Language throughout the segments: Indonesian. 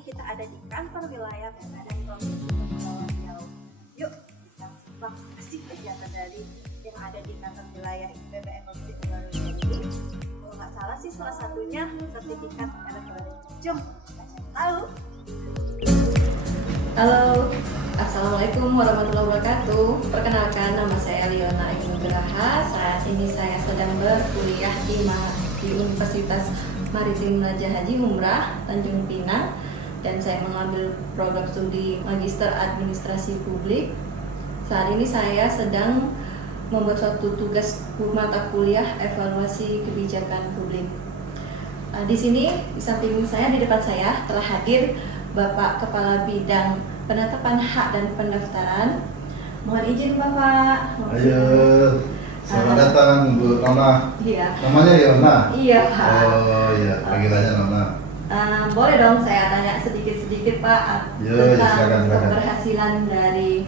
ini kita ada di kantor wilayah yang ada di Provinsi Kepulauan Riau. Yuk kita simak asik kegiatan dari yang ada di kantor wilayah BPM Provinsi Kepulauan Riau ini. Kalau nggak salah sih salah satunya sertifikat elektronik. Jom kita cari tahu. Halo, Assalamualaikum warahmatullahi wabarakatuh. Perkenalkan, nama saya Liona Egi Nugraha. Saat ini saya sedang berkuliah di Universitas Maritim Raja Haji Umrah Tanjung Pinang, dan saya mengambil program studi Magister Administrasi Publik. Saat ini saya sedang membuat suatu tugas mata kuliah evaluasi kebijakan publik. Di sini di samping saya, di depan saya telah hadir Bapak Kepala Bidang Penetapan Hak dan Pendaftaran. Mohon izin Bapak. Ayo, selamat datang Bu Nona. Iya. Namanya Yona? Iya Pak. Oh iya, panggilannya Nona. Boleh dong saya tanya sedikit-sedikit Pak silakan. keberhasilan dari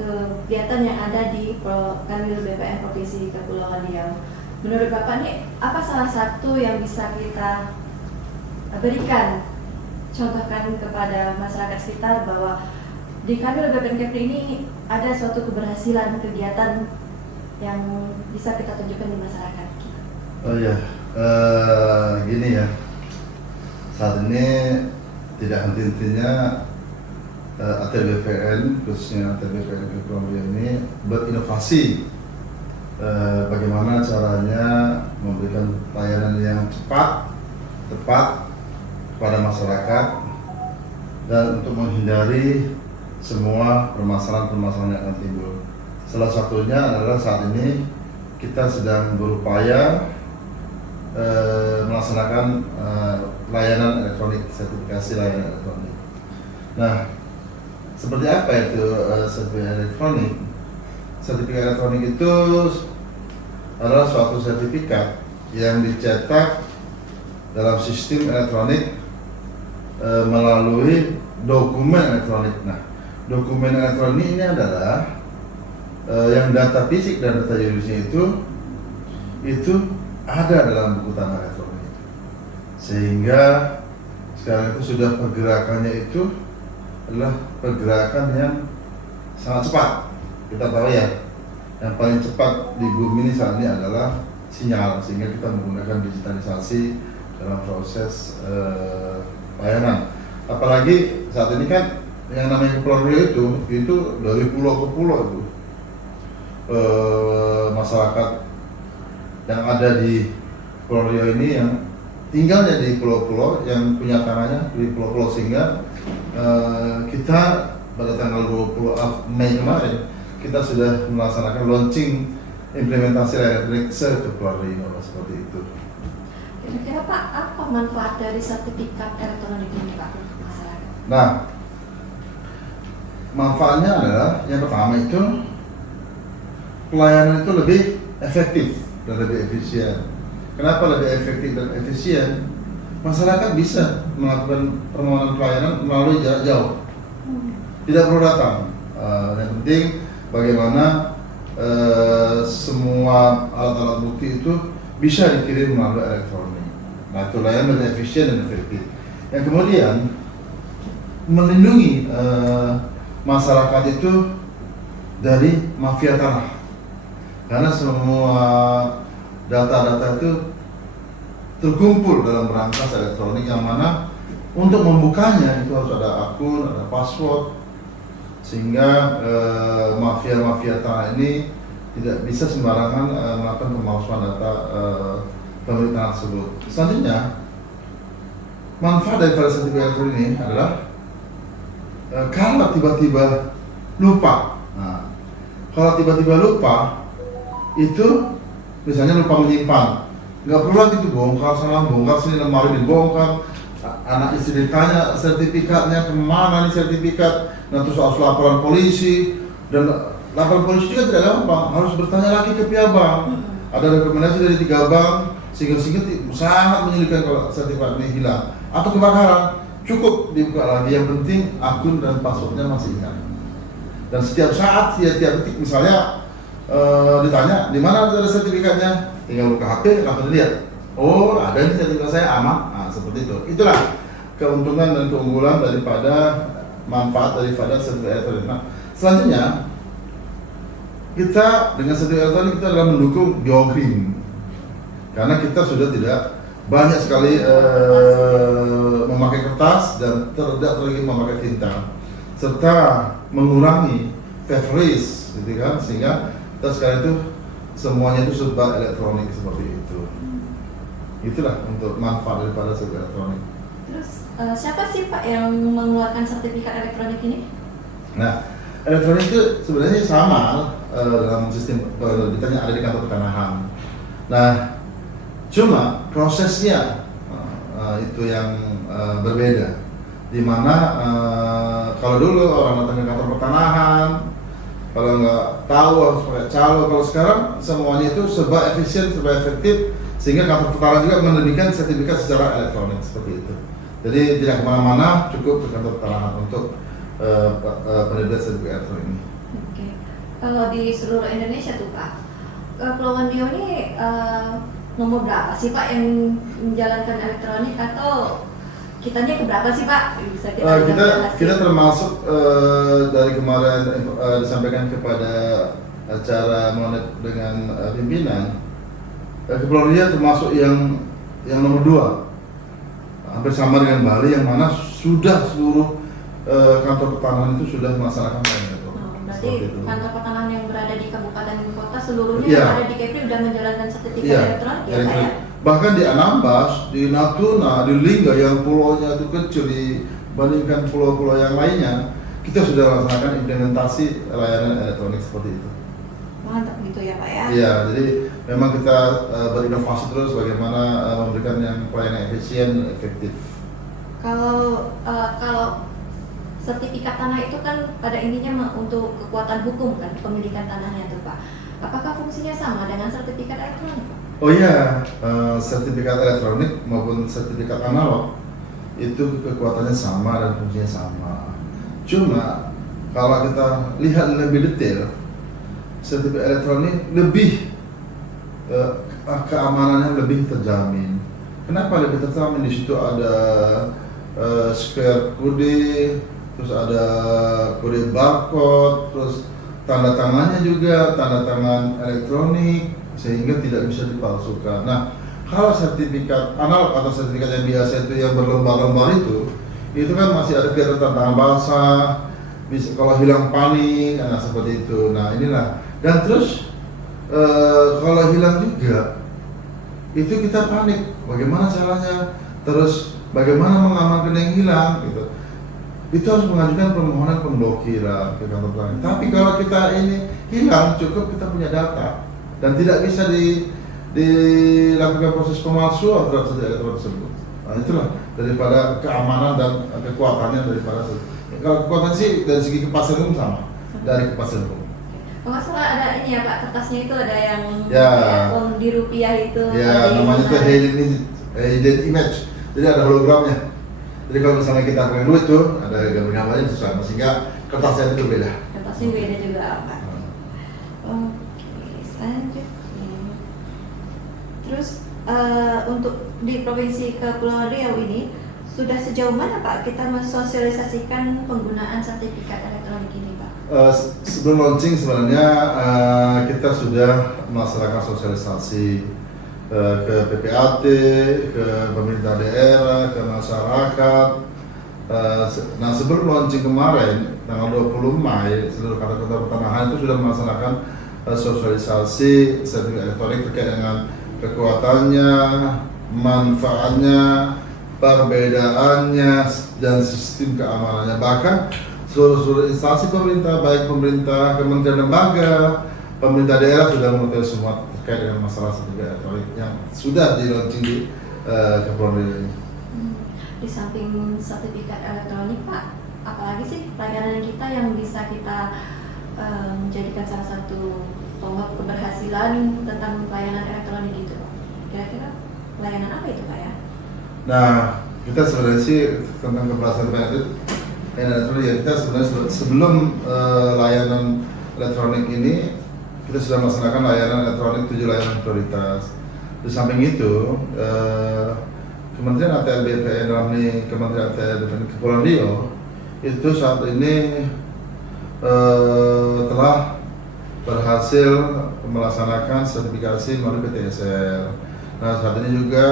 kegiatan yang ada di Kanwil BPM Provinsi Kepulauan Riau. Menurut Bapak nih, apa salah satu yang bisa kita berikan, contohkan kepada masyarakat sekitar bahwa di Kanwil BPM Kepri ini ada suatu keberhasilan kegiatan yang bisa kita tunjukkan di masyarakat? Oh iya, gini ya. Saat ini tidak henti-hentinya ATBPN, khususnya ATBPN Kepulauan Riau ini berinovasi bagaimana caranya memberikan pelayanan yang cepat, tepat kepada masyarakat, dan untuk menghindari semua permasalahan-permasalahan yang akan timbul. Salah satunya adalah saat ini kita sedang berupaya melaksanakan layanan elektronik, sertifikasi layanan elektronik. Nah, seperti apa itu sertifikat elektronik? Sertifikat elektronik itu adalah suatu sertifikat yang dicetak dalam sistem elektronik melalui dokumen elektronik. Nah, dokumen elektronik ini adalah yang data fisik dan data yuridisnya itu ada dalam buku tanah elektronik. Sehingga sekarang itu sudah pergerakannya itu adalah pergerakan yang sangat cepat. Kita tahu ya, yang paling cepat di bumi ini saat ini adalah sinyal, sehingga kita menggunakan digitalisasi dalam proses layanan. Apalagi saat ini kan yang namanya Kepulauan Riau itu dari pulau ke pulau itu masyarakat yang ada di Kepulauan Riau ini yang tinggalnya di pulau-pulau, yang punya tanahnya di pulau-pulau, sehingga kita pada tanggal 20 Mei kemarin kita sudah melaksanakan launching implementasi elektronik se-Kepulauan Riau seperti itu. Kira-kira Pak, apa manfaat dari sertifikat elektronik ini Pak untuk masyarakat? Nah, manfaatnya adalah yang pertama itu pelayanan itu lebih efektif dan lebih efisien. Kenapa lebih efektif dan efisien? Masyarakat bisa melakukan permohonan pelayanan melalui jarak jauh, tidak perlu datang. Yang penting bagaimana semua alat-alat bukti itu bisa dikirim melalui elektronik. Nah, itu layanan lebih efisien dan efektif. Yang kemudian melindungi masyarakat itu dari mafia tanah, karena semua data-data itu terkumpul dalam berangkas elektronik, yang mana untuk membukanya itu harus ada akun, ada password, sehingga mafia-mafia tanah ini tidak bisa sembarangan melakukan pemalsuan data pemilik tanah tersebut. Selanjutnya, manfaat dari sertifikat elektronik ini adalah kalau tiba-tiba lupa. Nah, kalau tiba-tiba lupa itu misalnya lupa menyimpan, nggak perlu lagi tuh bongkar sana, bongkar sini, lemari dibongkar, anak istri ditanya sertifikatnya kemana nih sertifikat, nah terus harus laporan polisi, dan laporan polisi juga tidak gampang, harus bertanya lagi ke pihak bank. Ada rekomendasi dari 3 bank, sehingga sangat menyulitkan kalau sertifikat ini hilang atau kebakaran. Cukup dibuka lagi, yang penting akun dan passwordnya masih ingat. Dan setiap saat, tiap detik misalnya ditanya di mana ada sertifikatnya, tinggal buka HP langsung dilihat. Oh, ada nih sertifikat saya, aman. Nah, seperti itu. Itulah keuntungan dan keunggulan daripada manfaat daripada sertifikat elektronik. Nah, selanjutnya kita dengan sertifikat elektronik kita adalah mendukung BioGreen karena kita sudah tidak banyak sekali memakai kertas dan tidak lagi memakai tinta serta mengurangi theft risk, gitu kan, sehingga kita sekarang itu semuanya itu serba elektronik seperti itu. Itulah untuk manfaat daripada sertifikat elektronik. Terus siapa sih Pak yang mengeluarkan sertifikat elektronik ini? Nah, elektronik itu sebenarnya sama dalam sistem ditanya ada di kantor pertanahan. Nah, cuma prosesnya itu yang berbeda. Di mana kalau dulu orang datang ke kantor pertanahan, kalau nggak tahu harus pakai calo. Kalau sekarang semuanya itu serba efisien, serba efektif, sehingga kantor pertanahan juga menerbitkan sertifikat secara elektronik seperti itu. Jadi tidak kemana-mana, cukup ke kantor pertanahan untuk penerbitan sertifikat elektronik ini. Oke. Kalau di seluruh Indonesia tuh Pak, Kepulauan Riau ini nomor berapa sih Pak yang menjalankan elektronik, atau kitanya keberapa sih Pak? Bisa kita termasuk dari kemarin disampaikan kepada acara monet dengan pimpinan, Kepulauan Riau termasuk yang nomor 2, hampir sama dengan Bali, yang mana sudah seluruh kantor pertanahan itu sudah melaksanakan pelayanan. Berarti kantor pertanahan yang berada di kabupaten kota seluruhnya Ya. yang ada di Kepri sudah menjalankan sertifikat Iya, elektronik ya Pak ya? elektronik. Bahkan di Anambas, di Natuna, di Lingga yang pulaunya itu kecil dibandingkan pulau-pulau yang lainnya, kita sudah melaksanakan implementasi layanan elektronik seperti itu. Mantap gitu ya Pak ya? Iya, jadi memang kita berinovasi terus bagaimana memberikan yang pelayanan efisien dan efektif. Kalau sertifikat tanah itu kan pada intinya untuk kekuatan hukum kan, pemilikan tanahnya tuh Pak. Apakah fungsinya sama dengan sertifikat elektronik Pak? Oh iya, sertifikat elektronik maupun sertifikat analog itu kekuatannya sama dan fungsinya sama. Cuma kalau kita lihat lebih detail, sertifikat elektronik lebih keamanannya lebih terjamin. Kenapa lebih terjamin? Di situ ada QR kode, terus ada kode barcode, terus tanda tangannya juga tanda tangan elektronik, sehingga tidak bisa dipalsukan. Nah, kalau sertifikat analog atau sertifikat yang biasa itu yang berlembar-lembar itu kan masih ada kelihatan tanda tangan basah, bisa kalau hilang panik, nah seperti itu. Nah inilah, dan terus kalau hilang juga itu kita panik, bagaimana caranya, terus bagaimana mengamankan yang hilang gitu. Itu harus mengajukan permohonan pemblokiran ke kantor pertanahan. Tapi kalau kita ini hilang, cukup kita punya data dan tidak bisa dilakukan proses pemalsuan terhadap sertifikat elektronik tersebut. Nah itulah daripada keamanan dan kekuatannya daripada kalau kekuatan sih dari segi kepastian hukum sama dari kepastian hukum. Kalau nggak salah ada ini ya Pak, kertasnya itu ada yang Ya. uang di rupiah itu. Ya, namanya itu hidden image. Jadi ada hologramnya. Jadi kalau misalnya kita pakai duit tuh ada gambar-gambarnya susah, sehingga kertasnya itu berbeda. Kertasnya beda juga Pak. Oke, selanjutnya. Terus untuk di Provinsi Kepulauan Riau ini sudah sejauh mana Pak kita mensosialisasikan penggunaan sertifikat elektronik ini Pak? Sebelum launching sebenarnya kita sudah melaksanakan sosialisasi ke PPAT, ke pemerintah daerah, ke masyarakat. Nah sebelum launching kemarin tanggal 20 Mei seluruh kantor pertanahan itu sudah melaksanakan sosialisasi sertifikat elektronik terkait dengan kekuatannya, manfaatnya, perbedaannya, dan sistem keamanannya. Bahkan seluruh instansi pemerintah, baik pemerintah, kementerian lembaga, pemerintah daerah sudah mengetahui semua terkait dengan masalah sertifikat elektronik yang sudah di launching di Kepulauan Riau ini. Di samping sertifikat elektronik Pak, apalagi sih pelayanan kita yang bisa kita menjadikan salah satu tonggak keberhasilan tentang pelayanan elektronik itu Pak? Kira-kira pelayanan apa itu Pak ya? Nah, kita sebenarnya sih tentang keberhasilan pelayanan elektronik ya, kita sebenarnya sebelum layanan elektronik ini kita sudah melaksanakan layanan elektronik 7 layanan prioritas. Di samping itu Kementerian ATR BPN dalam ini Kementerian ATR BPN Kepulauan Riau itu saat ini telah berhasil melaksanakan sertifikasi melalui PTSL. Nah saat ini juga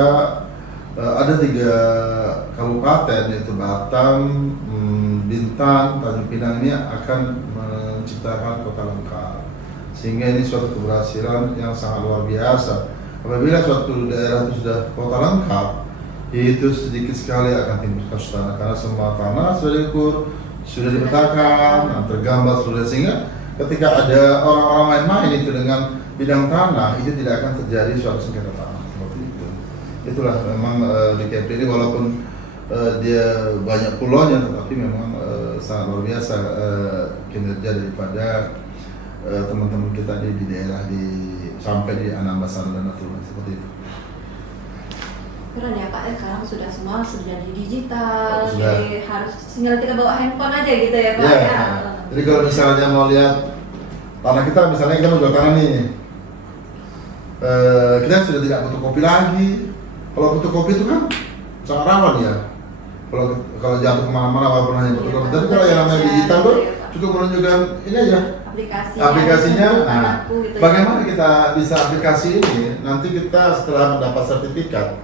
ada 3 kabupaten yaitu Batam, Bintan, Tanjung Pinang ini akan menciptakan kota lengkap. Sehingga ini suatu keberhasilan yang sangat luar biasa. Apabila suatu daerah itu sudah kota lengkap, itu sedikit sekali akan timbul kesulitan karena semua tanah sudah diukur, sudah dipetakan, tergambar sudah, sehingga ketika ada orang-orang main-main itu dengan bidang tanah itu tidak akan terjadi suatu sengketa tanah seperti itu. Itulah memang di Kepri ini walaupun dia banyak pulaunya, tetapi memang sangat luar biasa kinerja daripada teman-teman kita di daerah sampai di Anambas dan Natuna seperti itu. Keren ya Pak, sekarang sudah semua sudah di digital, Sudah. jadi harus tinggal kita bawa handphone aja gitu ya Pak. Ya, Ya. jadi kalau misalnya mau lihat tanah kita, misalnya kita mau jual tanah nih, kita sudah tidak fotokopi lagi. Kalau fotokopi itu kan sangat rawan ya. Kalau jatuh kemana-mana walaupun hanya fotokopi. Iya, Tapi kalau yang namanya digital tuh iya, Pak. cukup menunjukkan ini aja. Aplikasinya. Nah, Gitu ya. bagaimana kita bisa aplikasi ini? Nanti kita setelah mendapat sertifikat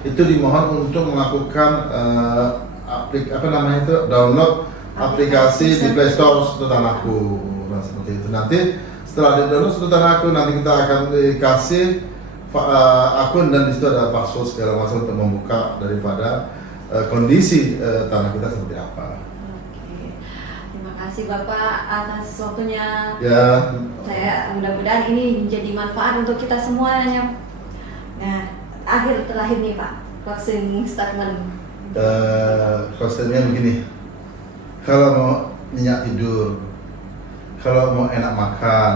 itu dimohon untuk melakukan download aplikasi di Play Store Satu Tanahku. Nah, seperti itu. Nanti setelah di download Satu Tanahku, nanti kita akan dikasih akun dan di situ ada password segala macam untuk membuka daripada kondisi tanah kita seperti apa. Oke. Terima kasih Bapak atas waktunya. Ya, Saya mudah-mudahan ini menjadi manfaat untuk kita semuanya. Nah, terakhir nih Pak, closing statement. konsepnya begini, kalau mau nyenyak tidur, kalau mau enak makan,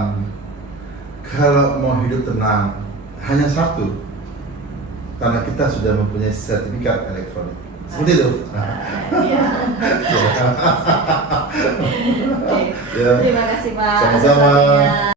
kalau mau hidup tenang, hanya satu, karena kita sudah mempunyai sertifikat elektronik. Seperti itu. Iya. Ya. Oke. Ya. Terima kasih Pak. atas Sama-sama. waktunya.